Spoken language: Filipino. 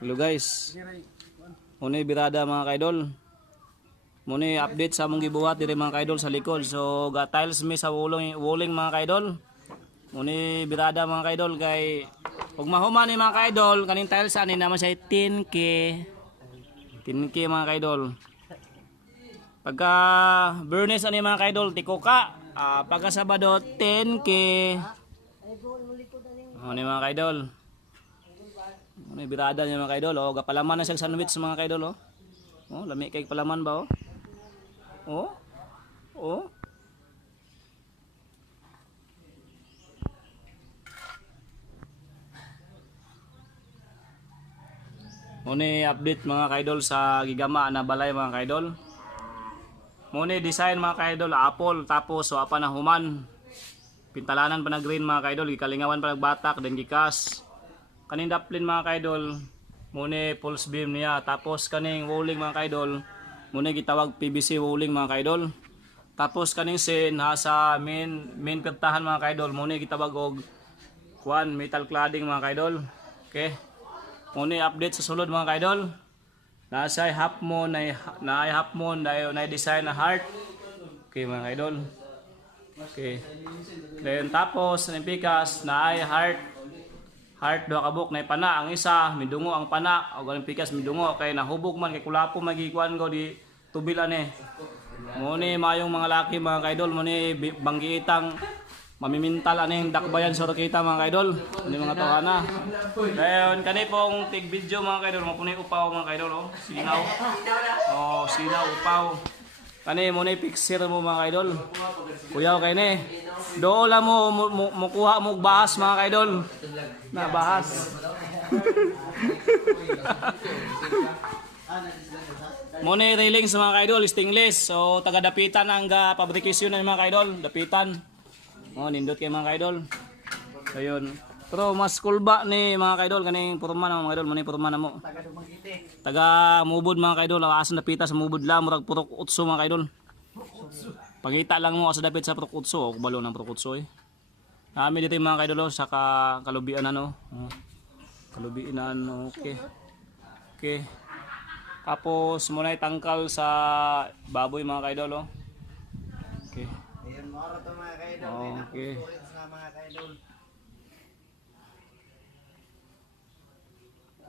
Hello guys. Muna birada mga kaidol. Muna update sa mong gibuhat diri mga kaidol sa likod. So ga tiles mi sa walling mga kaidol. Muna birada mga kaidol kay ug mahuman ni mga kaidol kaning tiles ani naman siya 10k. 10k mga kaidol. Pagka burnish ani mga kaidol tikoka. Pagka Sabado 10k. Muna mga kaidol. May birada niya mga kaidol, oh, gapalaman na siya sandwich mga kaidol, oh. Oh, lami kay palaman ba, oh? Oh. Oh. Muni update mga kaidol sa gigama na balay mga kaidol. Muni design mga kaidol apple tapos so apa na human. Pintalanan pa na green mga kaidol, gikalingawan pa nagbatak then gikas. Kaning daplin mga kaidol, muna pulse beam niya. Tapos kaning walling mga kaidol, muna gitawag PVC walling mga kaidol. Tapos kaning sin ha sa main pertahan mga kaidol, muna gitawag og kuan metal cladding mga kaidol. Okay. Muna update sa sulod mga kaidol. Nasa half moon na design na heart. Okay mga kaidol. Okay. Then tapos ng pikas na ay heart duha ka buok na pana ang isa midungo ang pana o galing pikas midungo kay nahubog man kay kulapo magikuan ko di tubil ani mo ni mayong mga laki mga kaidol mo ni banggiitang mamimintal aning dakbayan sa kita mga kaidol ni mga tawhana dayon kani pong tig video mga kaidol mo punay upaw mga kaidol sinaw upaw kani mo ni picture mo mga kaidol kuyaw kay ni do la mo kuha mo bahas mga kaidol na bahas mo ni railings mga kaidol stainless so taga dapitan ang fabrication ng mga kaidol dapitan nindot kay mga kaidol ayun pero mas kulba ni mga kaidol kaning purman mga kaidol mo ni purman mo taga mubod mga kaidol asan dapita sa mubod la murag purok utso mga kaidol pangita lang mo sa dapit sa purok utso o balo ng purok utso Nami dito mga kaidol sa kalubian kalubian okay tapos muna tangkal sa baboy mga kaidol okay ayun mo ra to mga kaidol okay mga kaidol